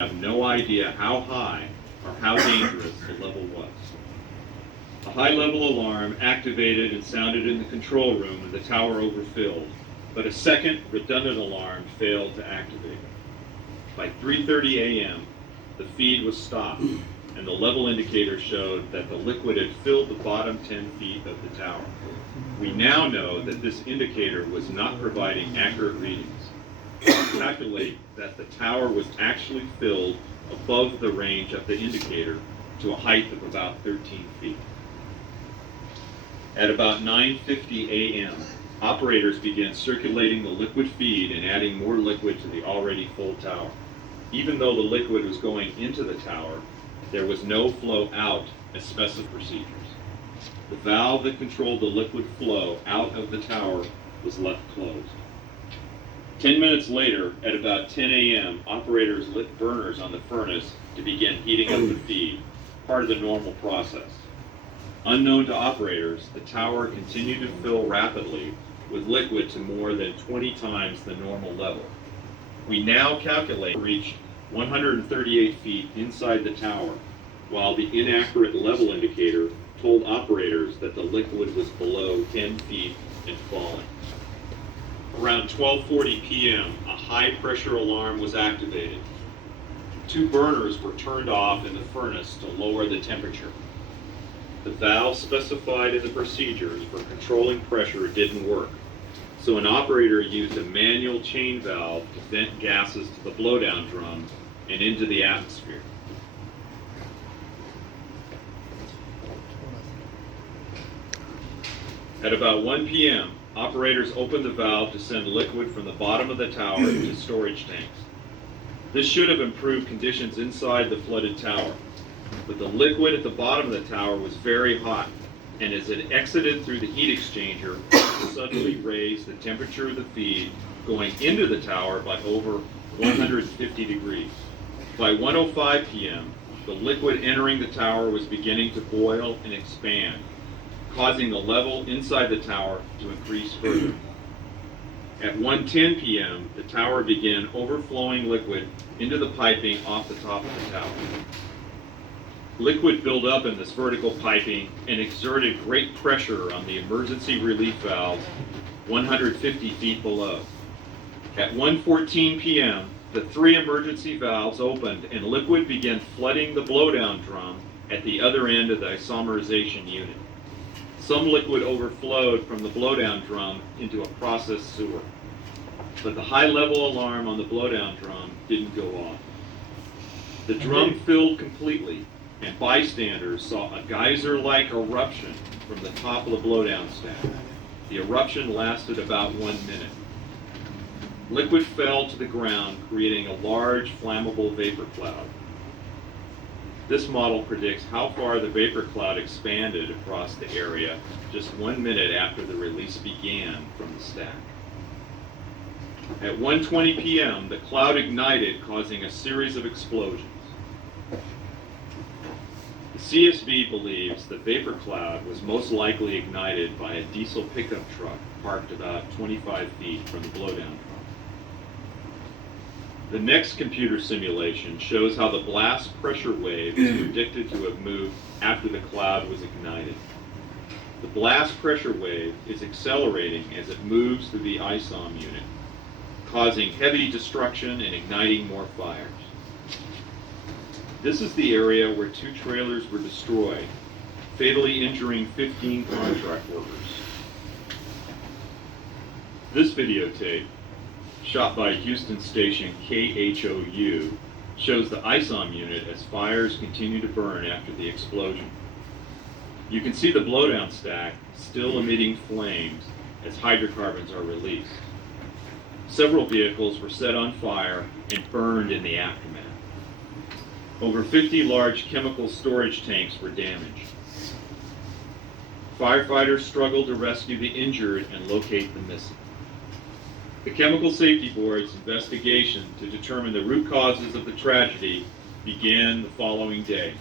have no idea how high or how dangerous the level was. A high-level alarm activated and sounded in the control room and the tower overfilled, but a second redundant alarm failed to activate. By 3:30 a.m., the feed was stopped, and the level indicator showed that the liquid had filled the bottom 10 feet of the tower. We now know that this indicator was not providing accurate readings. Calculate that the tower was actually filled above the range of the indicator to a height of about 13 feet. At about 9:50 a.m., operators began circulating the liquid feed and adding more liquid to the already full tower. Even though the liquid was going into the tower, there was no flow out as specified procedures. The valve that controlled the liquid flow out of the tower was left closed. 10 minutes later, at about 10 a.m., operators lit burners on the furnace to begin heating up the feed, part of the normal process. Unknown to operators, the tower continued to fill rapidly with liquid to more than 20 times the normal level. We now calculate reached 138 feet inside the tower, while the inaccurate level indicator told operators that the liquid was below 10 feet and falling. Around 12:40 p.m., a high-pressure alarm was activated. 2 burners were turned off in the furnace to lower the temperature. The valve specified in the procedures for controlling pressure didn't work, so an operator used a manual chain valve to vent gases to the blowdown drum and into the atmosphere. At about 1 p.m., operators opened the valve to send liquid from the bottom of the tower to storage tanks. This should have improved conditions inside the flooded tower, but the liquid at the bottom of the tower was very hot, and as it exited through the heat exchanger, it suddenly raised the temperature of the feed going into the tower by over 150 degrees. By 1:05 p.m., the liquid entering the tower was beginning to boil and expand, causing the level inside the tower to increase further. At 1:10 p.m., the tower began overflowing liquid into the piping off the top of the tower. Liquid built up in this vertical piping and exerted great pressure on the emergency relief valves 150 feet below. At 1:14 p.m., the 3 emergency valves opened and liquid began flooding the blowdown drum at the other end of the isomerization unit. Some liquid overflowed from the blowdown drum into a process sewer, but the high-level alarm on the blowdown drum didn't go off. The drum filled completely, and bystanders saw a geyser-like eruption from the top of the blowdown stack. The eruption lasted about 1 minute. Liquid fell to the ground, creating a large flammable vapor cloud. This model predicts how far the vapor cloud expanded across the area just 1 minute after the release began from the stack. At 1:20 p.m., the cloud ignited, causing a series of explosions. The CSB believes the vapor cloud was most likely ignited by a diesel pickup truck parked about 25 feet from the blowdown drum. The next computer simulation shows how the blast pressure wave is predicted to have moved after the cloud was ignited. The blast pressure wave is accelerating as it moves through the ISOM unit, causing heavy destruction and igniting more fires. This is the area where 2 trailers were destroyed, fatally injuring 15 contract workers. This videotape, shot by Houston station KHOU, shows the ISOM unit as fires continue to burn after the explosion. You can see the blowdown stack still emitting flames as hydrocarbons are released. Several vehicles were set on fire and burned in the aftermath. Over 50 large chemical storage tanks were damaged. Firefighters struggled to rescue the injured and locate the missing. The Chemical Safety Board's investigation to determine the root causes of the tragedy began the following day.